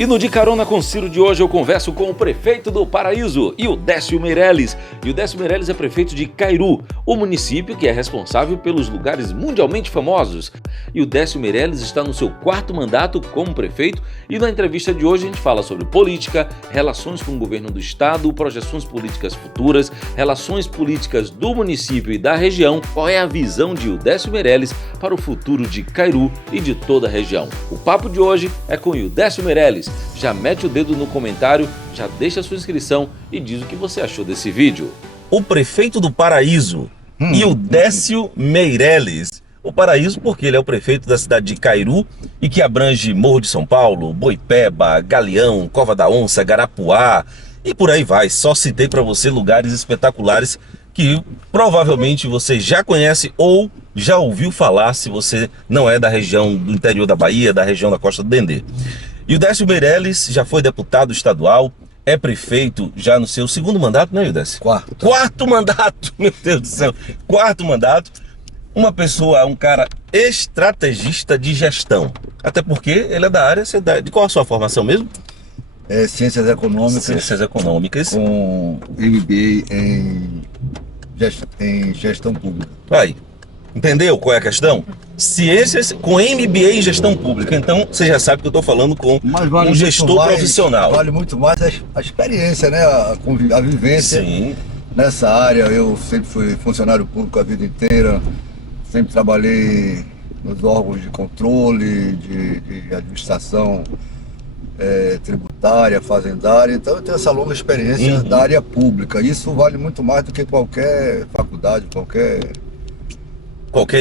E no De Carona com Ciro de hoje eu converso com o prefeito do Paraíso, Ildécio Meirelles. Ildécio Meirelles é prefeito de Cairu, o município que é responsável pelos lugares mundialmente famosos. Ildécio Meirelles está no seu 4º mandato como prefeito e na entrevista de hoje a gente fala sobre política, relações com o governo do estado, projeções políticas futuras, relações políticas do município e da região, qual é a visão de Ildécio Meirelles para o futuro de Cairu e de toda a região. O papo de hoje é com Ildécio Meirelles. Já mete o dedo no comentário, já deixa a sua inscrição e diz o que você achou desse vídeo. O prefeito do Paraíso, Ildécio Meirelles. O Paraíso porque ele é o prefeito da cidade de Cairu e que abrange Morro de São Paulo, Boipeba, Galeão, Cova da Onça, Garapuá e por aí vai. Só citei para você lugares espetaculares que provavelmente você já conhece ou já ouviu falar se você não é da região do interior da Bahia, da região da Costa do Dendê. Ildécio Meirelles já foi deputado estadual, é prefeito já no seu 2º mandato, né, Ildécio? 4º mandato, meu Deus do céu, 4º mandato. Uma pessoa, um cara estrategista de gestão, até porque ele é da área, de qual a sua formação mesmo? Ciências Econômicas. Ciências Econômicas. Com MBA em Gestão Pública. Aí, entendeu qual é a questão? Ciências com MBA em Gestão Pública. Então, você já sabe que eu estou falando com um gestor profissional. Vale muito mais a experiência, né? A vivência. Sim. Nessa área. Eu sempre fui funcionário público a vida inteira. Sempre trabalhei nos órgãos de controle, de administração tributária, fazendária. Então eu tenho essa longa experiência da área pública. Isso vale muito mais do que qualquer faculdade, qualquer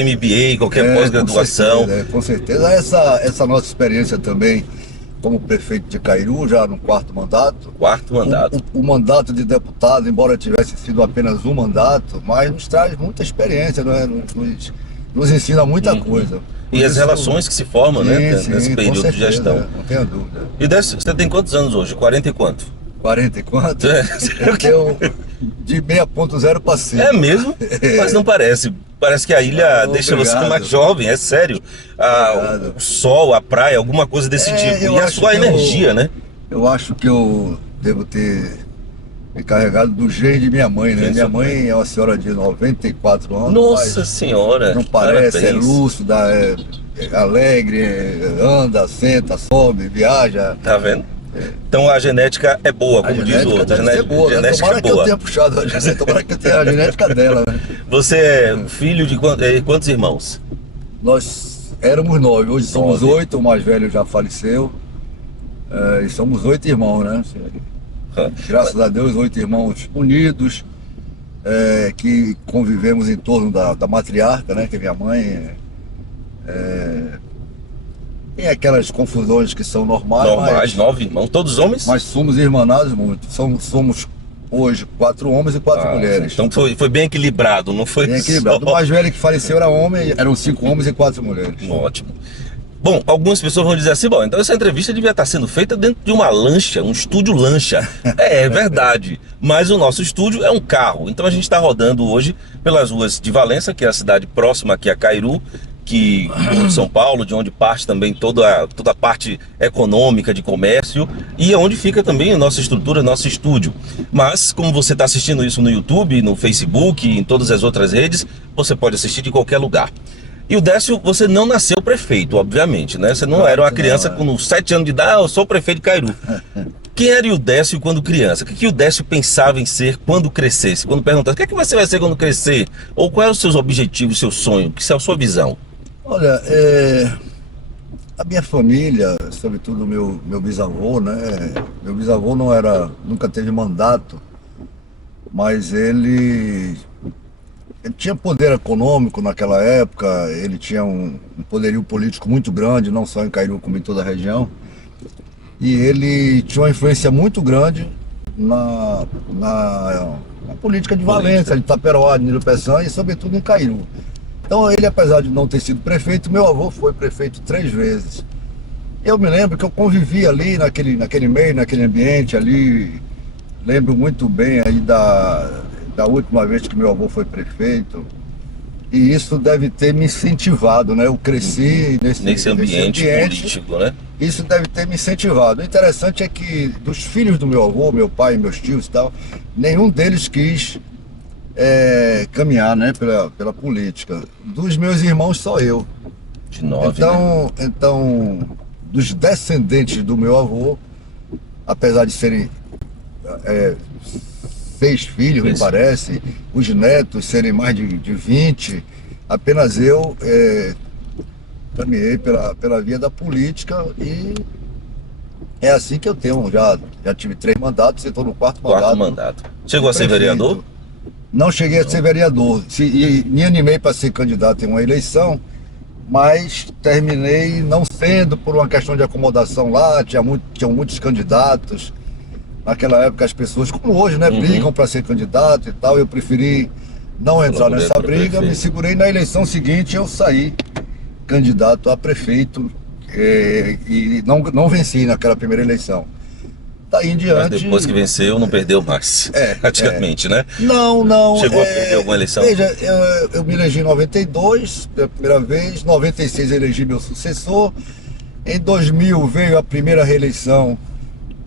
MBA, qualquer pós-graduação. Com certeza. Essa nossa experiência também como prefeito de Cairu, já no 4º mandato. 4º mandato. O mandato de deputado, embora tivesse sido apenas um mandato, mas nos traz muita experiência, não é? Nos ensina muita coisa. E as relações que se formam, né, nesse período certeza, de gestão. Não tenho dúvida. E você tem quantos anos hoje? 40 e quanto? 40 e quanto? Eu tenho de 6.0 para 5. É mesmo? Mas não parece. Parece que a ilha deixa você mais jovem, é sério. O sol, a praia, alguma coisa desse tipo. E a sua energia, né? Eu acho que eu devo ter me carregado do gene de minha mãe, né? Minha mãe é uma senhora de 94 anos. Nossa Senhora! Não parece, é lúcida, é alegre, anda, senta, sobe, viaja. Tá vendo? Então a genética é boa, como diz o outro. A genética é boa. Que eu tenha puxado a genética, tomara que eu tenha a genética dela, né? Você é filho de quantos irmãos? Nós éramos 9, hoje somos 8, o mais velho já faleceu. E somos 8 irmãos, né? Graças a Deus, 8 irmãos unidos, que convivemos em torno da matriarca, né? Que é minha mãe. Tem aquelas confusões que são normais. Normais, 9 irmãos, todos homens? Mas somos irmanados muito. Somos hoje 4 homens e 4 mulheres. Então foi bem equilibrado, não foi? Bem equilibrado. O mais velho que faleceu era homem, eram 5 homens e 4 mulheres. Ótimo. Bom, algumas pessoas vão dizer assim, bom, então essa entrevista devia estar sendo feita dentro de uma lancha, um estúdio lancha. É verdade, mas o nosso estúdio é um carro. Então a gente está rodando hoje pelas ruas de Valença, que é a cidade próxima aqui a Cairu, que de São Paulo, de onde parte também toda a parte econômica de comércio e é onde fica também a nossa estrutura, nosso estúdio. Mas como você está assistindo isso no YouTube, no Facebook, em todas as outras redes, você pode assistir de qualquer lugar. E o Ildécio, você não nasceu prefeito, obviamente, né? Você não era uma criança com 7 anos de idade, eu sou prefeito de Cairu. Quem era o Ildécio quando criança? O que o Ildécio pensava em ser quando crescesse? Quando perguntasse, o que você vai ser quando crescer? Ou quais são os seus objetivos, seu sonho? Que é a sua visão? Olha, a minha família, sobretudo meu bisavô, né? Meu bisavô nunca teve mandato, mas ele tinha poder econômico naquela época, ele tinha um poderio político muito grande, não só em Cairu, como em toda a região. E ele tinha uma influência muito grande na política de Valença, de Itaperoá, de Nilo Peçanha e sobretudo em Cairu. Então ele, apesar de não ter sido prefeito, meu avô foi prefeito 3 vezes. Eu me lembro que eu convivi ali naquele meio, naquele ambiente ali. Lembro muito bem aí da última vez que meu avô foi prefeito. E isso deve ter me incentivado, né? Eu cresci nesse ambiente político, né? Isso deve ter me incentivado. O interessante é que dos filhos do meu avô, meu pai, meus tios e tal, nenhum deles quis caminhar, né, pela política. Dos meus irmãos, só eu. De 9, né? Então, dos descendentes do meu avô, apesar de serem 6 filhos, me parece, os netos serem mais de 20, apenas eu caminhei pela via da política e é assim que eu tenho. Já tive 3 mandatos, estou no quarto mandato. Chegou a ser vereador? Não cheguei a ser vereador. E me animei para ser candidato em uma eleição, mas terminei não sendo por uma questão de acomodação lá, tinham muitos candidatos. Naquela época as pessoas, como hoje, né, brigam para ser candidato e tal. Eu preferi não entrar nessa briga, me segurei. Na eleição seguinte eu saí candidato a prefeito e não venci naquela primeira eleição. Daí em diante... Mas depois que venceu, não perdeu mais, praticamente, né? Não. Chegou a perder alguma eleição? Veja, eu me elegi em 92, pela primeira vez, em 96 elegi meu sucessor, em 2000 veio a primeira reeleição,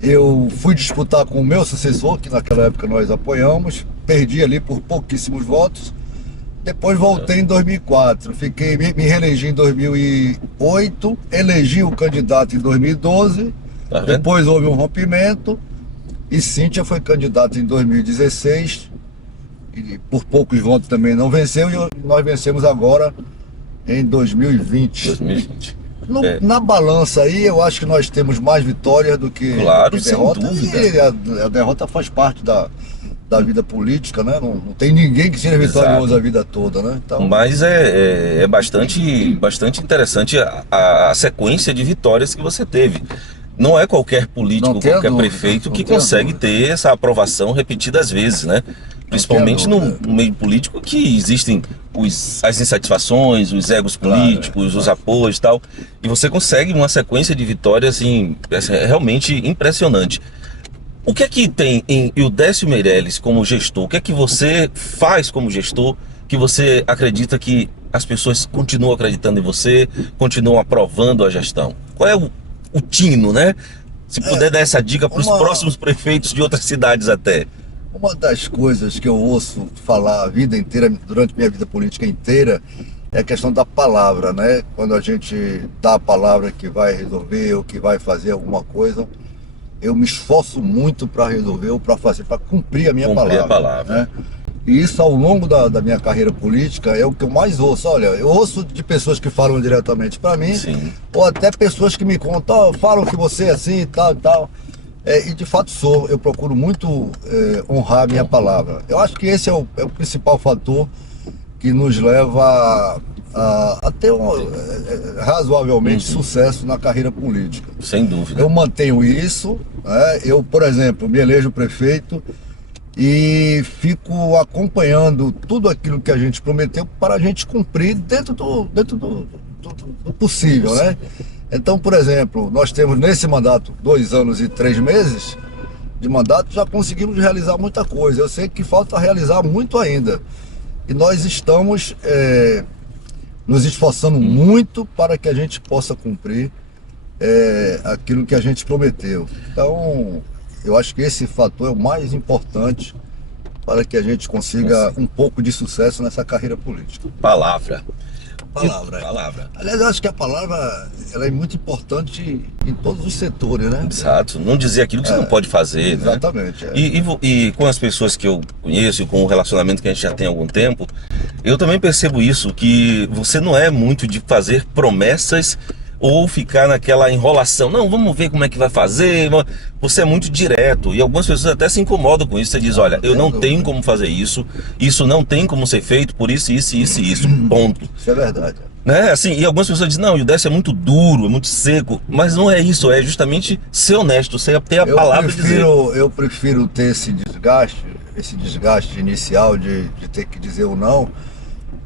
eu fui disputar com o meu sucessor, que naquela época nós apoiamos, perdi ali por pouquíssimos votos, depois voltei em 2004, me reelegi em 2008, elegi o candidato em 2012, depois houve um rompimento e Cíntia foi candidata em 2016 e por poucos votos também não venceu e nós vencemos agora em 2020. Na balança aí eu acho que nós temos mais vitórias do que derrota. Sem dúvida. E a derrota faz parte da vida política, né? Não tem ninguém que seja vitorioso a vida toda, né? Então... Mas é bastante interessante a sequência de vitórias que você teve. Não é qualquer político, qualquer prefeito que consegue ter essa aprovação repetidas vezes, né? Principalmente no meio político, que existem as insatisfações, os egos políticos, os apoios e tal. E você consegue uma sequência de vitórias, assim, realmente impressionante. O que é que tem em Ildécio Meirelles como gestor? O que é que você faz como gestor que você acredita que as pessoas continuam acreditando em você, continuam aprovando a gestão? Qual é o tino, né? Se puder dar essa dica para os próximos prefeitos de outras cidades até. Uma das coisas que eu ouço falar a vida inteira, durante minha vida política inteira, é a questão da palavra, né? Quando a gente dá a palavra que vai resolver ou que vai fazer alguma coisa, eu me esforço muito para resolver ou para fazer, para cumprir a minha palavra. Né? E isso ao longo da minha carreira política é o que eu mais ouço. Olha, eu ouço de pessoas que falam diretamente para mim, ou até pessoas que me contam, falam que você é assim e tal e tal. E de fato eu procuro muito honrar a minha palavra. Eu acho que esse é o principal fator que nos leva a ter razoavelmente sucesso na carreira política. Sem dúvida. Eu mantenho isso, né? Eu, por exemplo, me elejo prefeito e fico acompanhando tudo aquilo que a gente prometeu para a gente cumprir dentro do possível, né? Então, por exemplo, nós temos nesse mandato 2 anos e 3 meses de mandato, já conseguimos realizar muita coisa. Eu sei que falta realizar muito ainda. E nós estamos nos esforçando muito para que a gente possa cumprir aquilo que a gente prometeu. Então, eu acho que esse fator é o mais importante para que a gente consiga um pouco de sucesso nessa carreira política. Palavra. Aliás, eu acho que a palavra ela é muito importante em todos os setores, né? Exato. Não dizer aquilo que você não pode fazer, né? Exatamente. E com as pessoas que eu conheço e com o relacionamento que a gente já tem há algum tempo, eu também percebo isso, que você não é muito de fazer promessas ou ficar naquela enrolação. Não, vamos ver como é que vai fazer. Você é muito direto e algumas pessoas até se incomodam com isso. Você diz, olha, eu não tenho como fazer isso não tem como ser feito por isso, ponto. Isso é verdade. Né? Assim, e algumas pessoas dizem, não, o Ildécio é muito duro, é muito seco, mas não é isso, é justamente ser honesto, ter a palavra de dizer. Eu prefiro ter esse desgaste inicial de ter que dizer o não,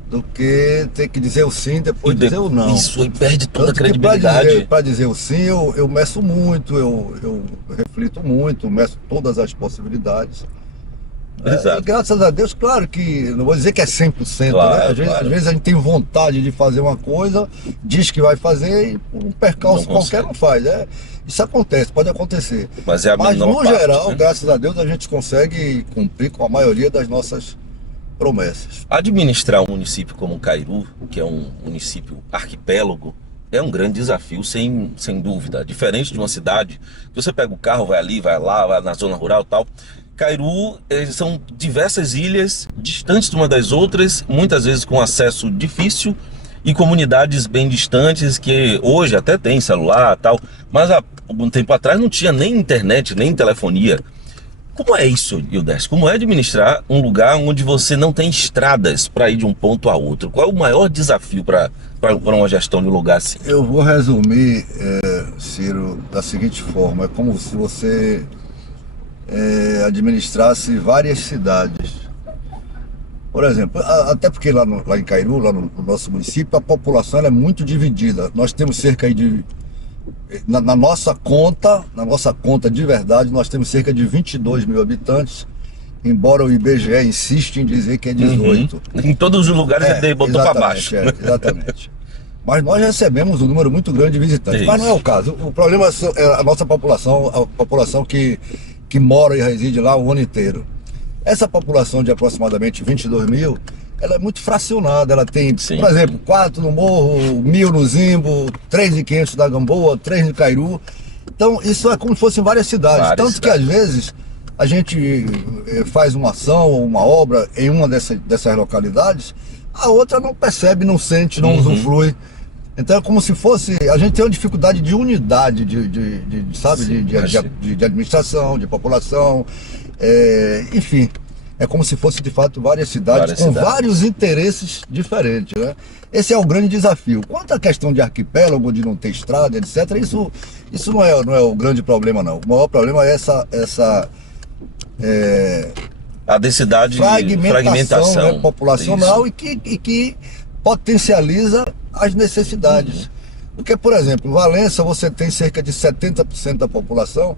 do que ter que dizer o sim depois dizer o não. Isso aí perde toda a credibilidade. Para dizer o sim, eu meço muito, eu reflito muito, meço todas as possibilidades. E graças a Deus, claro que, não vou dizer que é 100%, Claro, né? claro. Às vezes a gente tem vontade de fazer uma coisa, diz que vai fazer e por um percalço Não qualquer consegue. não faz. Isso acontece, pode acontecer. Mas é a Mas menor no parte, geral, né? graças a Deus, a gente consegue cumprir com a maioria das nossas promessas. Administrar um município como Cairu, que é um município arquipélago, é um grande desafio, sem dúvida. Diferente de uma cidade, que você pega o carro, vai ali, vai lá, vai na zona rural e tal. Cairu são diversas ilhas distantes uma das outras, muitas vezes com acesso difícil e comunidades bem distantes que hoje até tem celular e tal, mas há algum tempo atrás não tinha nem internet, nem telefonia. Como é isso, Ildécio? Como é administrar um lugar onde você não tem estradas para ir de um ponto a outro? Qual é o maior desafio para uma gestão de um lugar assim? Eu vou resumir, Ciro, da seguinte forma: é como se você administrasse várias cidades. Por exemplo, até porque lá em Cairu, lá no nosso município, a população ela é muito dividida. Nós temos cerca de, na nossa conta de verdade, nós temos cerca de 22 mil habitantes, embora o IBGE insista em dizer que é 18. Em todos os lugares ele botou para baixo. Exatamente. Mas nós recebemos um número muito grande de visitantes. Isso. Mas não é o caso. O problema é a nossa população, a população que mora e reside lá o ano inteiro. Essa população de aproximadamente 22 mil, ela é muito fracionada. Ela tem, Sim. por exemplo, 4 no Morro, 1.000 no Zimbo, 3.500 da Gamboa, 3 no Cairu. Então, isso é como se fossem várias cidades. Tanto que, às vezes, a gente faz uma ação ou uma obra em uma dessas localidades, a outra não percebe, não sente, não usufrui. Então é como se fosse, a gente tem uma dificuldade de unidade, de administração, de população, enfim, é como se fosse de fato várias cidades com vários interesses diferentes, né? Esse é o grande desafio. Quanto à questão de arquipélago, de não ter estrada, etc., isso não é o grande problema, não. O maior problema é essa a densidade, fragmentação, né, populacional e que potencializa as necessidades. Porque, por exemplo, em Valença você tem cerca de 70% da população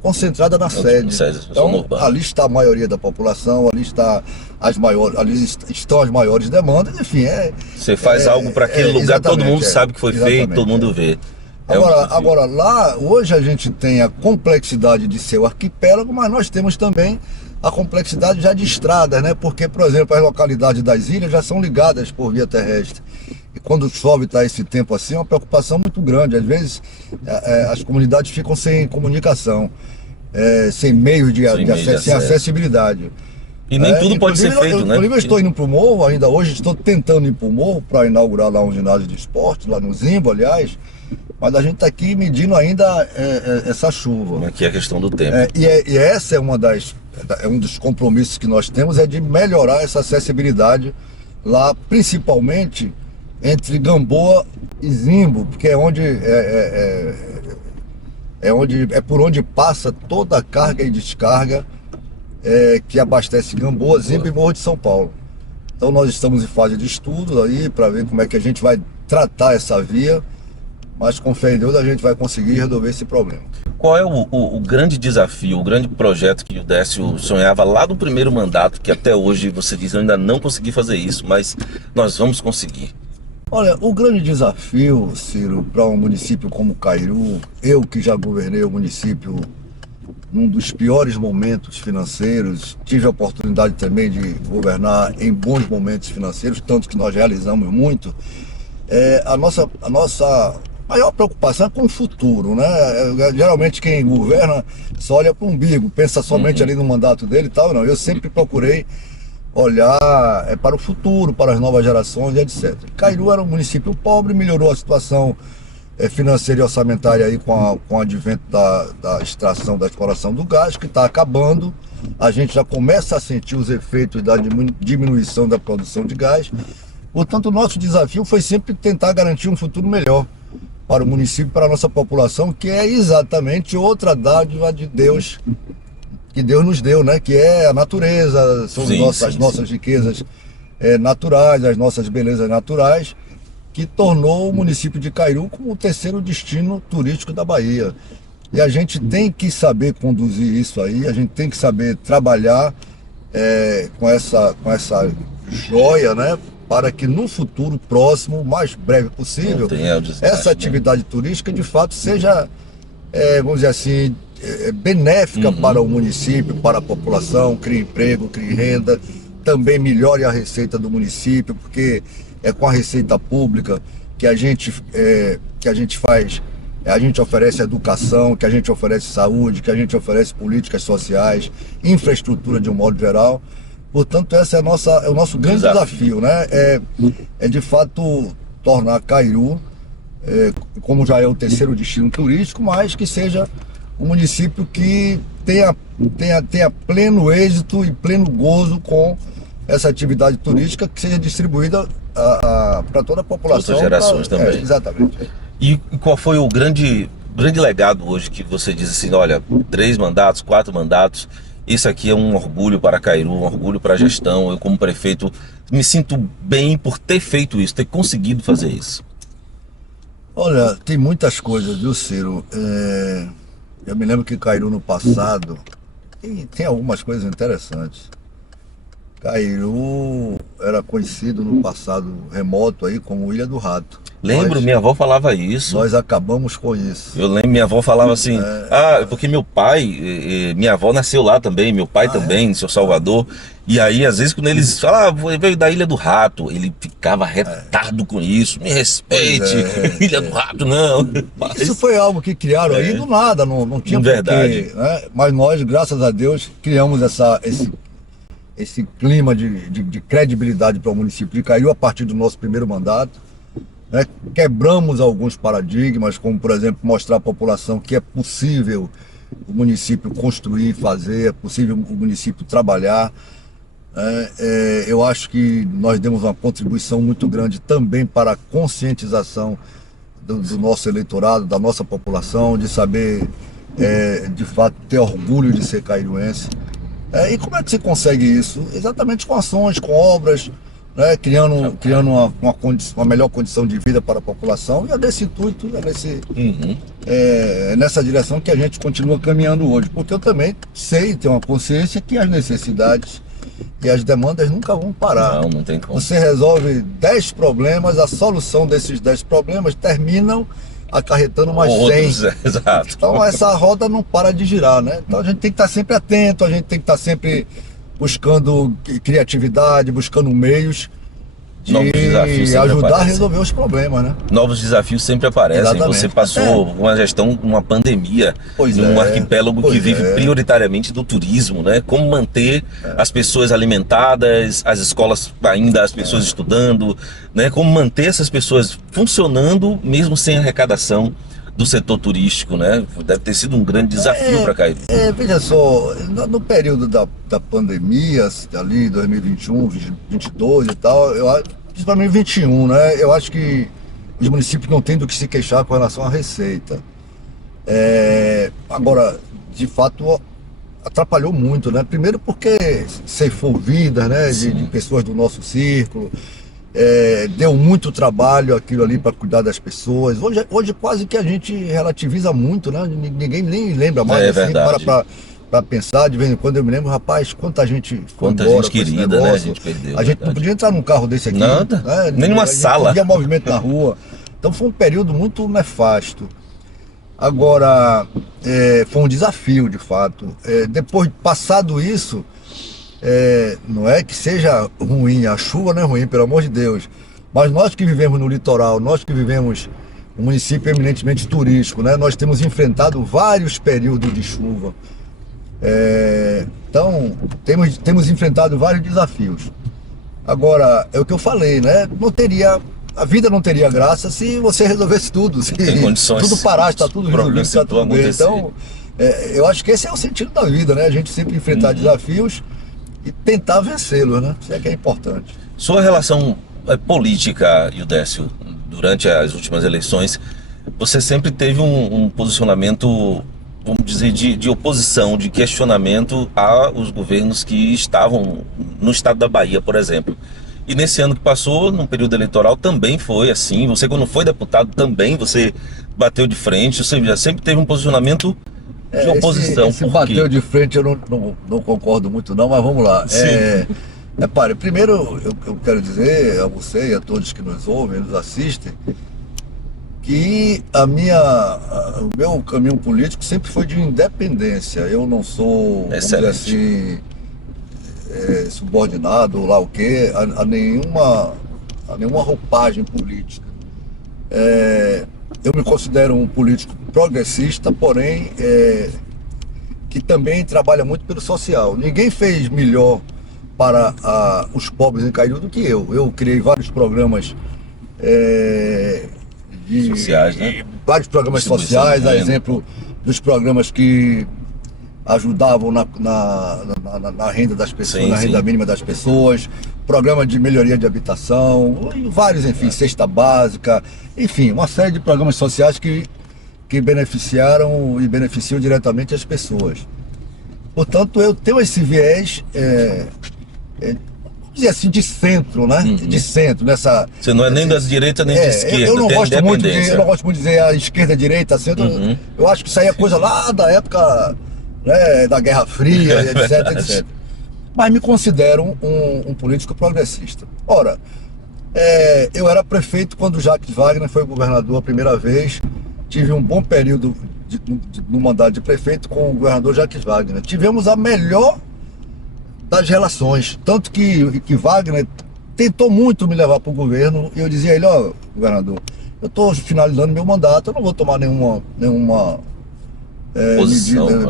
concentrada na sede. Então, ali está a maioria da população, ali estão as maiores demandas, enfim. Você faz algo para aquele lugar, todo mundo sabe que foi feito, todo mundo vê. Agora, lá, hoje a gente tem a complexidade de ser o arquipélago, mas nós temos também a complexidade já de estradas, né? Porque, por exemplo, as localidades das ilhas já são ligadas por via terrestre. E quando chove, está esse tempo assim, é uma preocupação muito grande. Às vezes, as comunidades ficam sem comunicação, sem meios de acesso, sem acessibilidade. E nem tudo pode ser feito, né? Inclusive, eu estou indo para o Morro, ainda hoje estou tentando ir para o Morro para inaugurar lá um ginásio de esporte, lá no Zimbo, aliás. Mas a gente está aqui medindo ainda essa chuva. Aqui é a questão do tempo. E essa é um dos compromissos que nós temos, é de melhorar essa acessibilidade lá, principalmente entre Gamboa e Zimbo, porque é por onde passa toda a carga e descarga que abastece Gamboa, Zimbo e Morro de São Paulo. Então nós estamos em fase de estudo aí para ver como é que a gente vai tratar essa via, mas com fé em Deus a gente vai conseguir resolver esse problema. Qual é o grande desafio, o grande projeto que o Décio sonhava lá do primeiro mandato, que até hoje você diz, eu ainda não consegui fazer isso, mas nós vamos conseguir? Olha, o grande desafio, Ciro, para um município como Cairu, eu que já governei o município num dos piores momentos financeiros, tive a oportunidade também de governar em bons momentos financeiros, tanto que nós realizamos muito, a nossa maior preocupação é com o futuro, né? Geralmente quem governa só olha para o umbigo, pensa somente ali no mandato dele e tal. Não, eu sempre procurei olhar para o futuro, para as novas gerações, etc. Cairu era um município pobre, melhorou a situação financeira e orçamentária aí com o advento da extração, da exploração do gás, que está acabando. A gente já começa a sentir os efeitos da diminuição da produção de gás. Portanto, o nosso desafio foi sempre tentar garantir um futuro melhor para o município, para a nossa população, que é exatamente outra dádiva de Deus, que Deus nos deu, né? Que é a natureza, são as nossas riquezas naturais, as nossas belezas naturais, que tornou o município de Cairu como o terceiro destino turístico da Bahia. E a gente tem que saber conduzir isso aí, a gente tem que saber trabalhar com essa joia, né? Para que no futuro próximo, o mais breve possível, essa atividade turística de fato seja, vamos dizer assim, benéfica para o município, para a população, crie emprego, crie renda, também melhore a receita do município, porque é com a receita pública que a gente faz, a gente oferece educação, que a gente oferece saúde, que a gente oferece políticas sociais, infraestrutura de um modo geral. Portanto, esse é o nosso grande desafio, né? É de fato tornar Cairu, como já é o terceiro destino turístico, mas que seja um município que tenha pleno êxito e pleno gozo com essa atividade turística, que seja distribuída para toda a população. Outras gerações também. Exatamente. E qual foi o grande legado hoje que você diz assim, olha, 3 mandatos, 4 mandatos, isso aqui é um orgulho para Cairu, um orgulho para a gestão, eu como prefeito me sinto bem por ter feito isso, ter conseguido fazer isso? Olha, tem muitas coisas, viu, Ciro? Eu me lembro que Cairu no passado, tem algumas coisas interessantes. Cairu era conhecido no passado remoto aí como Ilha do Rato. Lembro, minha avó falava isso. Nós acabamos com isso. Eu lembro, minha avó falava assim, porque meu pai, minha avó nasceu lá também, meu pai também, em Seu Salvador. E aí, às vezes, quando eles falavam, veio da Ilha do Rato, ele ficava retado com isso. Me respeite, Ilha do Rato, não. Mas isso foi algo que criaram aí do nada, não tinha verdade. Porquê, né? Mas nós, graças a Deus, criamos esse clima de credibilidade para o município de Cairu a partir do nosso primeiro mandato. Né? Quebramos alguns paradigmas, como por exemplo mostrar à população que é possível o município construir, fazer, é possível o município trabalhar. Eu acho que nós demos uma contribuição muito grande também para a conscientização do nosso eleitorado, da nossa população, de saber de fato ter orgulho de ser cairuense. E como é que se consegue isso? Exatamente com ações, com obras, né, criando uma melhor condição de vida para a população, e é desse intuito, nessa direção que a gente continua caminhando hoje, porque eu também sei, tenho uma consciência que as necessidades e as demandas nunca vão parar. Não tem como. Você resolve 10 problemas, a solução desses 10 problemas terminam acarretando mais 100. Exato. Então essa roda não para de girar, né? Então a gente tem que estar sempre atento, a gente tem que estar sempre buscando criatividade, buscando meios de ajudar a resolver os problemas, né? Novos desafios sempre aparecem. Exatamente. Você passou uma gestão, uma pandemia, num arquipélago que vive prioritariamente do turismo, né? Como manter as pessoas alimentadas, as escolas ainda, as pessoas estudando, né? Como manter essas pessoas funcionando mesmo sem arrecadação do setor turístico, né? Deve ter sido um grande desafio para Cairu. Veja só, no período da pandemia, ali 2021, 2022 e tal, principalmente 2021, né? Eu acho que os municípios não têm do que se queixar com relação à receita. Agora, de fato, atrapalhou muito, né? Primeiro porque ceifou vidas, né? De pessoas do nosso círculo. Deu muito trabalho aquilo ali para cuidar das pessoas. Hoje quase que a gente relativiza muito, né? Ninguém nem lembra mais, assim, para pensar. De vez em quando eu me lembro, rapaz, quanta gente foi embora, gente querida, né? A gente perdeu. A gente não podia entrar num carro desse aqui. Nada, né? nem numa sala. Não havia movimento na rua. Então foi um período muito nefasto. Agora, foi um desafio, de fato. Depois, passado isso, não é que seja ruim, a chuva não é ruim, pelo amor de Deus, mas nós que vivemos no litoral, nós que vivemos um município eminentemente turístico, né, nós temos enfrentado vários períodos de chuva, então temos enfrentado vários desafios. Agora, é o que eu falei, né, a vida não teria graça se você resolvesse tudo, se tudo parasse, está tudo resolvido, está tudo bem. Então, eu acho que esse é o sentido da vida, né, a gente sempre enfrentar desafios e tentar vencê-los, né? Isso é que é importante. Sua relação política, Ildécio, durante as últimas eleições, você sempre teve um posicionamento, vamos dizer, de oposição, de questionamento aos governos que estavam no estado da Bahia, por exemplo. E nesse ano que passou, num período eleitoral, também foi assim. Você, quando foi deputado, também você bateu de frente, você já sempre teve um posicionamento de oposição. Esse bateu de frente eu não concordo muito não, mas vamos lá. Repare, primeiro eu quero dizer a você e a todos que nos ouvem, nos assistem, que o meu caminho político sempre foi de independência. Eu não sou, vamos dizer assim, subordinado ou lá o quê, a nenhuma roupagem política. Eu me considero um político progressista, porém que também trabalha muito pelo social. Ninguém fez melhor para os pobres em Cairu do que eu. Eu criei vários programas sociais, né? Vários programas sociais, a exemplo dos programas que ajudavam na renda das pessoas, na renda mínima das pessoas, programa de melhoria de habitação, e vários, enfim, cesta básica, enfim, uma série de programas sociais que beneficiaram e beneficiam diretamente as pessoas. Portanto, eu tenho esse viés, vamos dizer assim, de centro, né? De centro, nessa... Você não é nem da direita nem da esquerda, eu não gosto muito de dizer a esquerda, a direita, centro. Eu acho que isso aí é coisa lá da época, né, da Guerra Fria, etc, etc. Mas me considero um político progressista. Ora, eu era prefeito quando Jacques Wagner foi governador a primeira vez. Tive um bom período no mandato de prefeito com o governador Jacques Wagner. Tivemos a melhor das relações, tanto que Wagner tentou muito me levar para o governo, e eu dizia a ele: ó, governador, eu estou finalizando meu mandato, eu não vou tomar nenhuma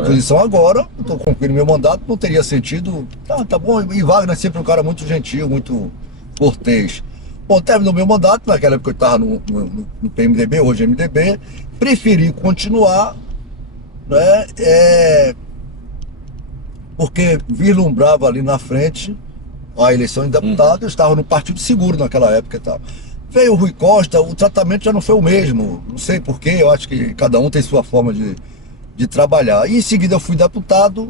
posição agora, estou concluindo meu mandato, não teria sentido. Tá bom. E Wagner é sempre um cara muito gentil, muito cortês. Bom, terminou meu mandato, naquela época eu estava no PMDB, hoje MDB, preferi continuar, né, porque vislumbrava ali na frente a eleição de deputado. Eu estava no Partido Seguro naquela época e tal. Veio o Rui Costa, o tratamento já não foi o mesmo, não sei porquê, eu acho que cada um tem sua forma de trabalhar. E em seguida eu fui deputado,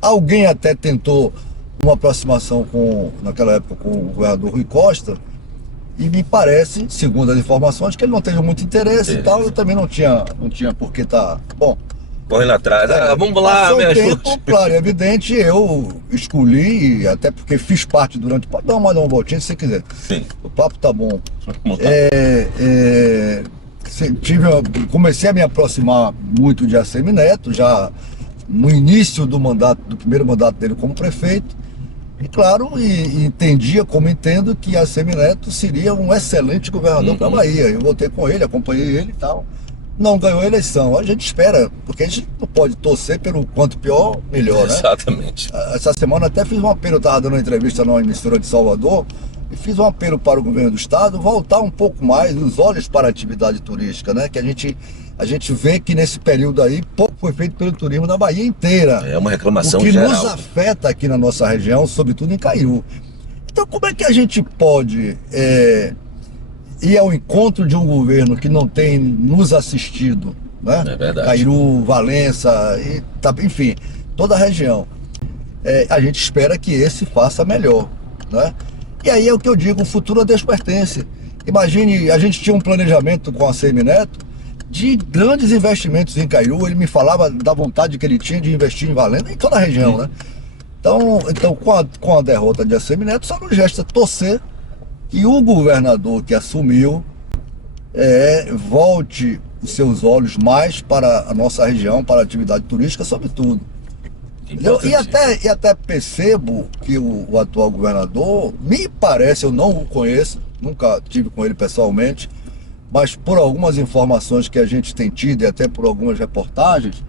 alguém até tentou uma aproximação naquela época com o governador Rui Costa, e me parece, segundo as informações, que ele não teve muito interesse e tal. Eu também não tinha por que estar... Bom, correndo atrás, vamos lá, me ajude. Claro, é evidente, eu escolhi, até porque fiz parte durante... Pode dar uma voltinha se você quiser. Sim. O papo tá bom. Comecei a me aproximar muito de ACM Neto, já no início do primeiro mandato dele como prefeito. E claro, entendia, como entendo, que ACM Neto seria um excelente governador para a Bahia. Eu votei com ele, acompanhei ele e tal. Não ganhou a eleição. A gente espera, porque a gente não pode torcer pelo quanto pior, melhor, né? Exatamente. Essa semana até fiz um apelo, eu estava dando uma entrevista numa emissora de Salvador, e fiz um apelo para o governo do estado voltar um pouco mais os olhos para a atividade turística, né? Que a gente vê que nesse período aí pouco foi feito pelo turismo na Bahia inteira. É uma reclamação geral. O que geral nos afeta aqui na nossa região, sobretudo em Cairu. Então, como é que a gente pode ir ao encontro de um governo que não tem nos assistido, né? É verdade. Cairu, Valença, enfim, toda a região. A gente espera que esse faça melhor, né? E aí é o que eu digo: o futuro a Deus pertence. Imagine, a gente tinha um planejamento com a ACM Neto de grandes investimentos em Cairu. Ele me falava da vontade que ele tinha de investir em Valença, em toda a região, né? Então com a derrota de ACM Neto, só nos resta torcer que o governador que assumiu volte os seus olhos mais para a nossa região, para a atividade turística, sobretudo. E até percebo que o atual governador, me parece, eu não o conheço, nunca tive com ele pessoalmente, mas por algumas informações que a gente tem tido e até por algumas reportagens,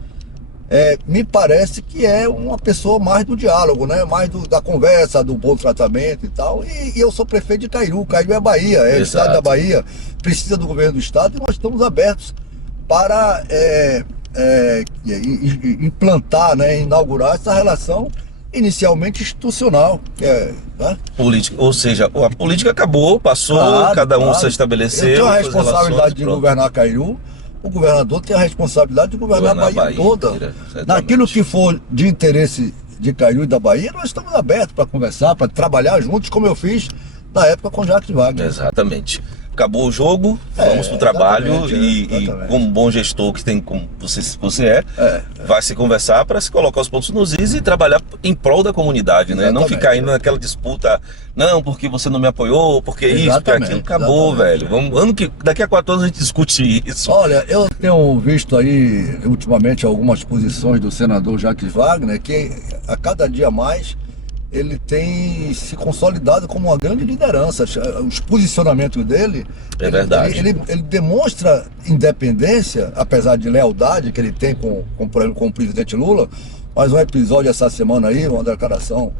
me parece que é uma pessoa mais do diálogo, né? Mais da conversa, do bom tratamento e tal. E eu sou prefeito de Cairu. Cairu é Bahia, é o estado da Bahia, precisa do governo do estado, e nós estamos abertos para implantar, né, inaugurar essa relação inicialmente institucional, né? Política, ou seja, a política acabou, passou, cada um se estabeleceu. Eu tenho a responsabilidade de governar Cairu, o governador tem a responsabilidade de governar a Bahia toda. Naquilo que for de interesse de Cairu e da Bahia, nós estamos abertos para conversar, para trabalhar juntos, como eu fiz na época com Jacques Wagner. Exatamente. acabou o jogo, vamos pro trabalho e como bom gestor que tem, como você vai se conversar para se colocar os pontos nos is e trabalhar em prol da comunidade, né? Não ficar indo naquela disputa, não, porque você não me apoiou, porque isso, porque aquilo, acabou, velho. Daqui a 4 anos a gente discute isso. Olha, eu tenho visto aí, ultimamente, algumas posições do senador Jacques Wagner, que a cada dia mais ele tem se consolidado como uma grande liderança. Os posicionamentos dele, é verdade. Ele demonstra independência, apesar de lealdade que ele tem com o presidente Lula. Mas um episódio essa semana aí, uma declaração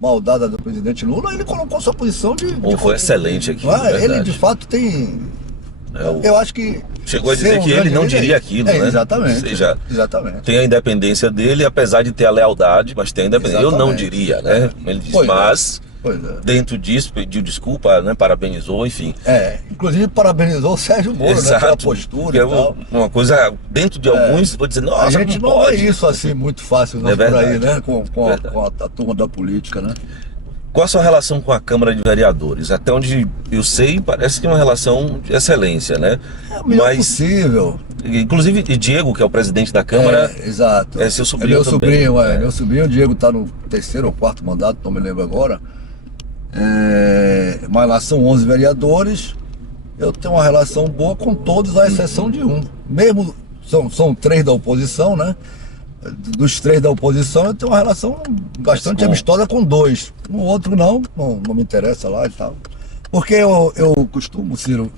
maldada do presidente Lula, ele colocou sua posição foi excelente aqui. Ele de fato tem... Eu acho que... Chegou a dizer que ele não diria aquilo, né? Exatamente. Ou seja, exatamente. Tem a independência dele, apesar de ter a lealdade, mas tem a independência. Eu não diria, né? Ele disse, mas... Dentro disso, pediu desculpa, né? Parabenizou, enfim. Inclusive parabenizou o Sérgio Moro, né? Pela postura e tal. Uma coisa, dentro de alguns, vou dizer, nossa, a gente não é isso assim muito fácil não, por aí, né? Com a turma da política, né? Qual a sua relação com a Câmara de Vereadores? Até onde eu sei, parece que é uma relação de excelência, né? É o melhor possível. Inclusive, Diego, que é o presidente da Câmara, exato. É seu sobrinho meu também. Sobrinho, meu sobrinho, o Diego está no 3º ou 4º mandato, não me lembro agora. Mas lá são 11 vereadores. Eu tenho uma relação boa com todos, à exceção de um. Mesmo são 3 da oposição, né? Dos 3 da oposição, eu tenho uma relação bastante amistosa com 2. O outro não me interessa lá e tal. Porque eu costumo, Ciro,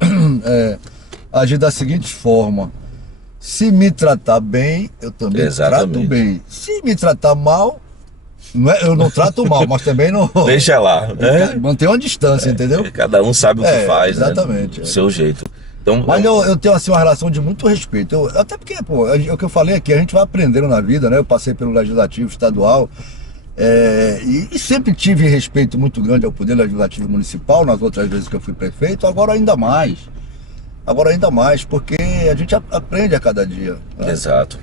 agir da seguinte forma: se me tratar bem, eu também trato bem. Se me tratar mal, eu não trato mal, mas também não... Deixa lá, né? Manter uma distância, entendeu? Cada um sabe o que faz, exatamente, né? Do seu jeito. Então, mas eu tenho assim uma relação de muito respeito. Até porque, é o que eu falei aqui, a gente vai aprendendo na vida, né? Eu passei pelo Legislativo Estadual e sempre tive respeito muito grande ao Poder Legislativo Municipal, nas outras vezes que eu fui prefeito, agora ainda mais. Porque a gente aprende a cada dia, né? Exato.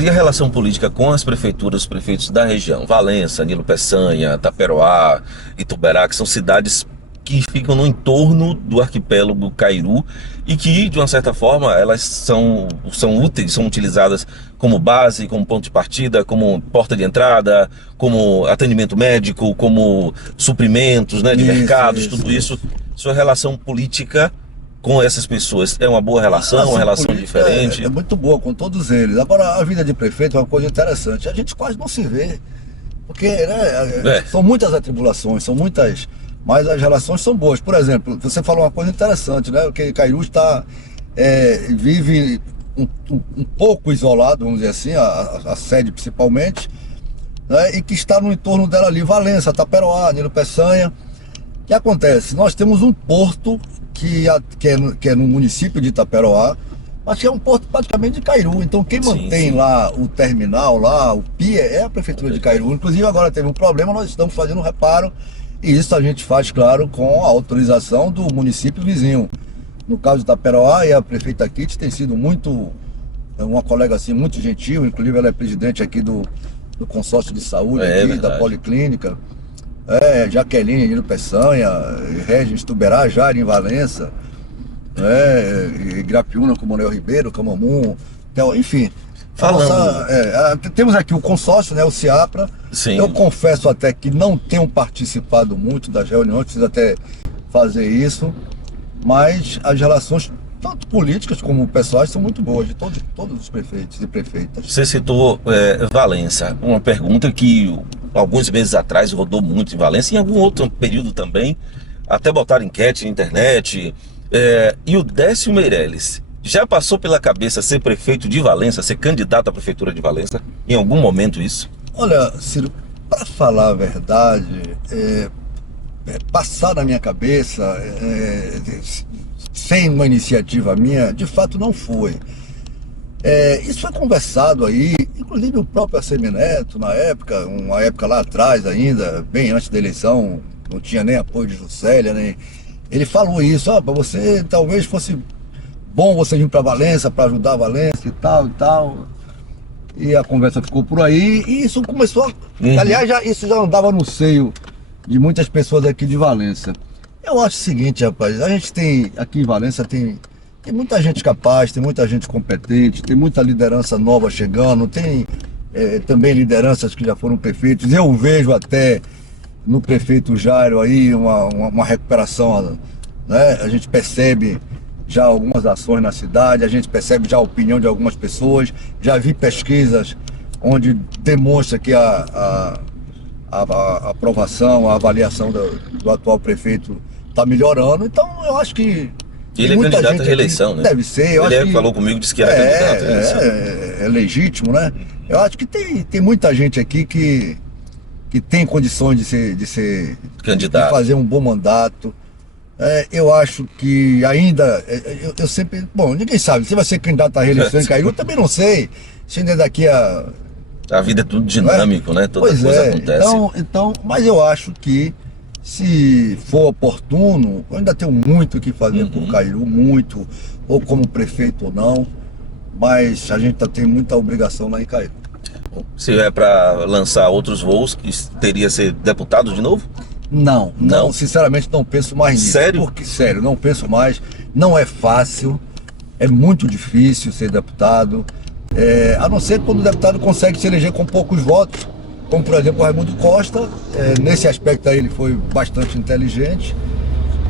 E a relação política com as prefeituras, os prefeitos da região, Valença, Nilo Peçanha, Taperoá, Ituberá, que são cidades que ficam no entorno do arquipélago Cairu e que, de uma certa forma, elas são úteis, são utilizadas como base, como ponto de partida, como porta de entrada, como atendimento médico, como suprimentos, né, de mercados, tudo isso. Sua relação política com essas pessoas é uma boa relação, uma relação diferente? É muito boa com todos eles. Agora, a vida de prefeito é uma coisa interessante. A gente quase não se vê, porque são muitas atribulações, mas as relações são boas. Por exemplo, você falou uma coisa interessante, né? Que Cairu vive um pouco isolado, vamos dizer assim, a sede principalmente, né? E que está no entorno dela ali, Valença, Taperoá, Nilo Peçanha. O que acontece? Nós temos um porto que é no município de Taperoá, mas que é um porto praticamente de Cairu. Então quem mantém lá o terminal, lá, o PIA, é a Prefeitura de Cairu. Inclusive agora teve um problema, nós estamos fazendo um reparo. E isso a gente faz, claro, com a autorização do município vizinho. No caso de Taperoá, e a prefeita Kitty tem sido uma colega assim, muito gentil, inclusive ela é presidente aqui do consórcio de saúde, da Policlínica. Jaqueline, Nilo Peçanha, Regis Tuberá, Jair em Valença, Grapiúna com Manuel Ribeiro, Camamu, enfim. Temos aqui o consórcio, né, o CIAPRA. Sim. Eu confesso até que não tenho participado muito das reuniões, preciso até fazer isso, mas as relações, tanto políticas como pessoais, são muito boas de todos os prefeitos e prefeitas. Você citou Valença, uma pergunta que alguns meses atrás rodou muito em Valença, em algum outro período também, até botaram enquete na internet, e o Décio Meirelles já passou pela cabeça ser prefeito de Valença, ser candidato à prefeitura de Valença? Em algum momento isso? Olha, Ciro, para falar a verdade, passar na minha cabeça, sem uma iniciativa minha, de fato não foi. Isso foi conversado aí, inclusive o próprio Assemineto, na época, uma época lá atrás ainda, bem antes da eleição, não tinha nem apoio de Juscelia, ele falou isso, para você talvez fosse bom você vir para Valença, para ajudar a Valença e tal. E a conversa ficou por aí, e isso começou, aliás, isso já andava no seio de muitas pessoas aqui de Valença. Eu acho o seguinte, rapaz, a gente tem, aqui em Valença tem muita gente capaz, tem muita gente competente, tem muita liderança nova chegando, tem também lideranças que já foram prefeitos. Eu vejo até no prefeito Jairo aí uma recuperação, né? A gente percebe já algumas ações na cidade, a gente percebe já a opinião de algumas pessoas, já vi pesquisas onde demonstra que a aprovação, a avaliação do atual prefeito está melhorando. Então eu acho que ele é candidato à reeleição, né? Deve ser. Ele falou comigo, disse que era candidato à eleição. É legítimo, né? Eu acho que tem muita gente aqui que tem condições de ser candidato, de fazer um bom mandato. Eu acho que ainda, eu sempre, bom, ninguém sabe, se vai ser candidato à reeleição em Cairu, eu também não sei, se ainda daqui a vida é tudo dinâmico, né? Toda coisa acontece. Então, mas eu acho que se for oportuno, eu ainda tenho muito o que fazer por Cairu, muito, ou como prefeito ou não, mas a gente tem muita obrigação lá em Cairu. Se é para lançar outros voos, teria ser deputado de novo? Não, sinceramente não penso mais nisso. Sério? Sério, não penso mais. Não é fácil, é muito difícil ser deputado, a não ser quando o deputado consegue se eleger com poucos votos, como por exemplo o Raimundo Costa. Nesse aspecto aí ele foi bastante inteligente,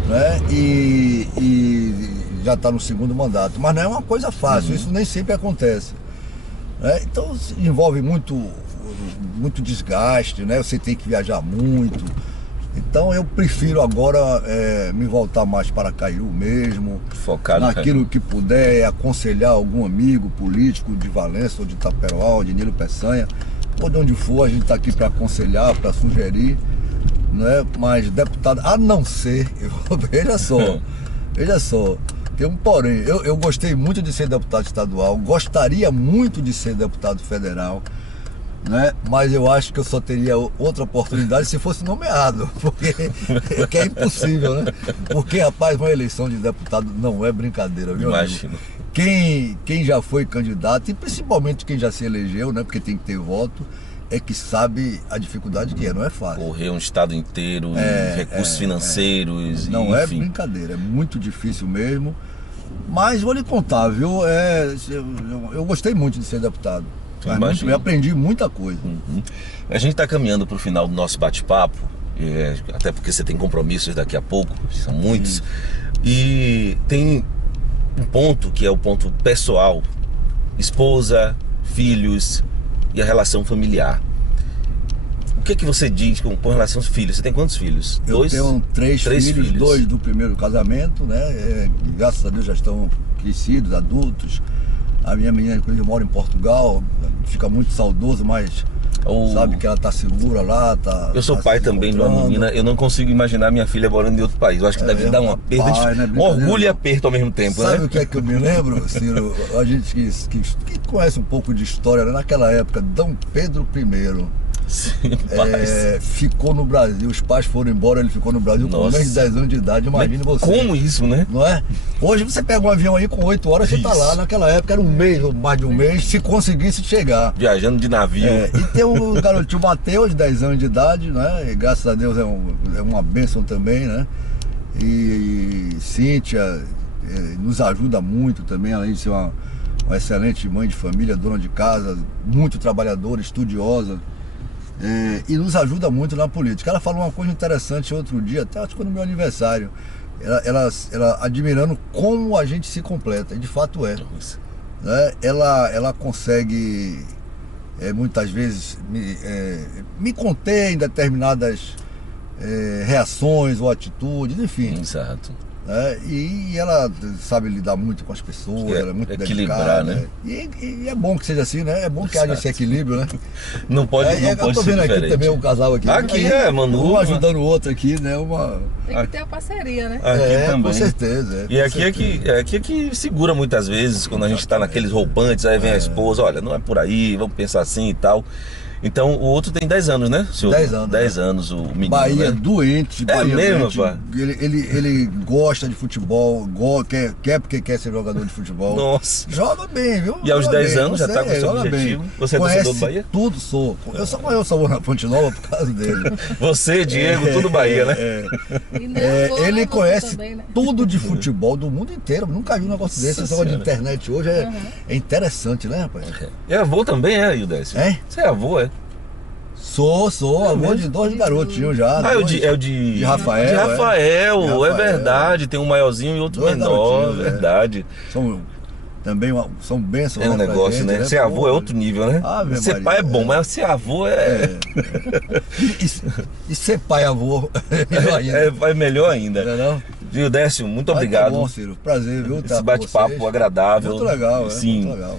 né? E já está no segundo mandato, mas não é uma coisa fácil, isso nem sempre acontece, né? Então envolve muito desgaste, né? Você tem que viajar muito. Então eu prefiro agora me voltar mais para Cairu mesmo, focar naquilo que puder, aconselhar algum amigo político de Valença ou de Itaperoá ou de Nilo Peçanha, ou de onde for. A gente está aqui para aconselhar, para sugerir, né? Mas deputado, a não ser, veja só, tem um porém, eu gostei muito de ser deputado estadual, gostaria muito de ser deputado federal, né? Mas eu acho que eu só teria outra oportunidade se fosse nomeado, porque é impossível, né? Porque, rapaz, uma eleição de deputado não é brincadeira, viu? Imagino. Quem já foi candidato, e principalmente quem já se elegeu, né? Porque tem que ter voto, é que sabe a dificuldade que não é fácil. Correr um estado inteiro, recursos financeiros. Não é brincadeira, é muito difícil mesmo. Mas vou lhe contar, viu? Eu gostei muito de ser deputado. Eu aprendi muita coisa. A gente está caminhando para o final do nosso bate-papo, até porque você tem compromissos daqui a pouco, são muitos. E tem um ponto que é o ponto pessoal: esposa, filhos e a relação familiar. O que é que você diz com relação aos filhos? Você tem quantos filhos? Eu tenho três filhos, 2 do primeiro casamento, né? Graças a Deus já estão crescidos, adultos. A minha menina, inclusive, mora em Portugal, fica muito saudoso, mas sabe que ela está segura lá. Eu sou pai também de uma menina, eu não consigo imaginar minha filha morando em outro país. Eu acho que deve dar uma perda, um orgulho e aperto ao mesmo tempo. Sabe, né? O que é que eu me lembro, Ciro? A gente que conhece um pouco de história, né? Naquela época, Dom Pedro I. Sim, ficou no Brasil, os pais foram embora, ele ficou no Brasil com menos de 10 anos de idade, imagine você. Como isso, né? Não é? Hoje você pega um avião aí com 8 horas, você tá lá. Naquela época era um mês ou mais de um mês, se conseguisse chegar. Viajando de navio. E tem o garotinho Mateus, de 10 anos de idade, né? E graças a Deus é uma bênção também, né? E Cíntia nos ajuda muito também, além de ser uma excelente mãe de família, dona de casa, muito trabalhadora, estudiosa. E nos ajuda muito na política. Ela falou uma coisa interessante outro dia, até acho que foi no meu aniversário. Ela admirando como a gente se completa, e de fato é. Né? Ela consegue muitas vezes me conter em determinadas reações ou atitudes, enfim. Exato. E ela sabe lidar muito com as pessoas, ela é muito equilibrar, dedicada, né? E é bom que seja assim, né? É bom que haja esse equilíbrio, né? Não pode ser eu tô vendo aqui também um casal aqui. Aqui Manu. Um ajudando o outro aqui, né? Tem que ter a parceria, né? Aqui também. Com certeza. E aqui é que segura muitas vezes, quando a gente tá naqueles roupantes, aí vem a esposa, olha, não é por aí, vamos pensar assim e tal. Então o outro tem 10 anos, né, senhor? 10 anos. 10 anos o menino. Bahia, né? doente. Bahia mesmo, doente. pá? Ele gosta de futebol, quer porque quer ser jogador de futebol. Nossa. Joga bem, viu? E aos Joga 10 bem, anos já tá com seu objetivo. Bem. Você é torcedor do Bahia? Tudo sou. Eu só vou na Fonte Nova por causa dele. Você, Diego, tudo Bahia, né? Ele conhece também, né? Tudo de futebol do mundo inteiro. Nunca vi um negócio desse. Essa de internet hoje é interessante, né, rapaz? É avô também, Ildécio? É? Você é avô, é? Sou avô de 2 garotinhos já. É o de Rafael. De Rafael, é verdade. Tem um maiorzinho e outro menor, verdade. Também são bênçãos. É um negócio, né? Ser avô é outro nível, né? Ser pai é bom, mas ser avô E ser pai avô é melhor ainda. É melhor ainda. Não? Ildécio, muito obrigado. Tá bom, Ciro. Prazer, viu? Esse bate-papo agradável. Muito legal, Sim. Muito legal.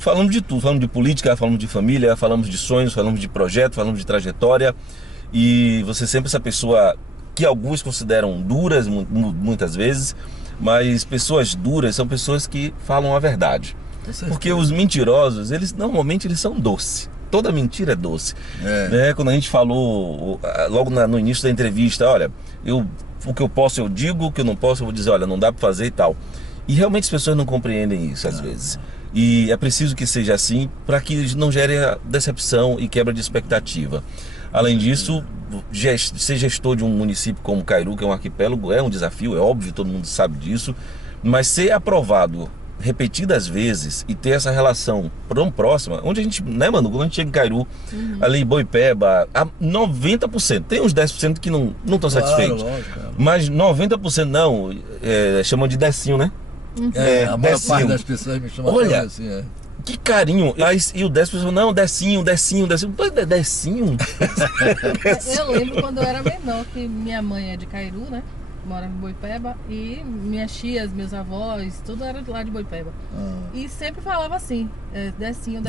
Falamos de tudo, falamos de política, falamos de família, falamos de sonhos, falamos de projeto, falamos de trajetória. E você sempre essa pessoa que alguns consideram duras muitas vezes, mas pessoas duras são pessoas que falam a verdade. Porque os mentirosos, normalmente eles são doces. Toda mentira é doce. Né? Quando a gente falou logo no início da entrevista, olha, o que eu posso eu digo, o que eu não posso eu vou dizer, olha, não dá para fazer e tal. E realmente as pessoas não compreendem isso às vezes. E é preciso que seja assim para que não gere decepção e quebra de expectativa. Além disso, ser gestor de um município como Cairu, que é um arquipélago, é um desafio, é óbvio, todo mundo sabe disso. Mas ser aprovado repetidas vezes e ter essa relação próxima, onde a gente, né, mano, quando a gente chega em Cairu, ali em Boipeba, 90%, tem uns 10% que não estão satisfeitos, lógico, mas 90% não, chamam de Decinho, né? A maior parte das pessoas me chamam assim, que carinho. E o 10% não, Decinho. Decinho. Eu lembro quando eu era menor, que minha mãe é de Cairu, né? Mora em Boipeba, e minhas tias, meus avós, tudo era lá de Boipeba. E sempre falava assim, Decinho.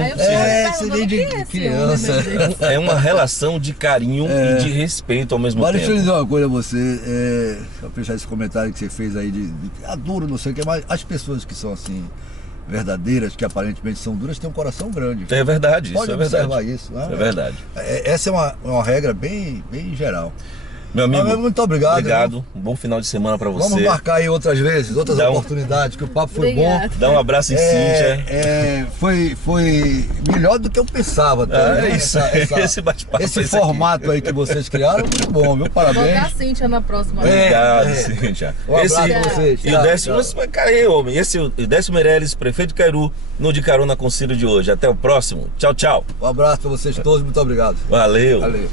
Aí você vem de criança. É uma relação de carinho e de respeito ao mesmo tempo. Deixa eu dizer uma coisa a você, pra fechar esse comentário que você fez aí de duro, não sei o que, mas as pessoas que são assim, verdadeiras, que aparentemente são duras, têm um coração grande. É verdade, Pode isso é verdade. observar isso. Né? É verdade. Essa é uma regra bem geral. Meu amigo, muito obrigado. Obrigado. Um bom final de semana para você. Vamos marcar aí outras vezes, outras oportunidades, que o papo foi bom. Dá um abraço em Cíntia. Foi melhor do que eu pensava. Isso. Esse bate-papo. Esse formato aí que vocês criaram, muito bom, viu? Parabéns. Vou botar a Cíntia na próxima. Obrigado, Cíntia. Um abraço pra vocês. E o Décio, homem. Esse é o Décio Meirelles, prefeito de Cairu, no De Carona com Ciro de hoje. Até o próximo. Tchau, tchau. Um abraço pra vocês todos, muito obrigado. Valeu.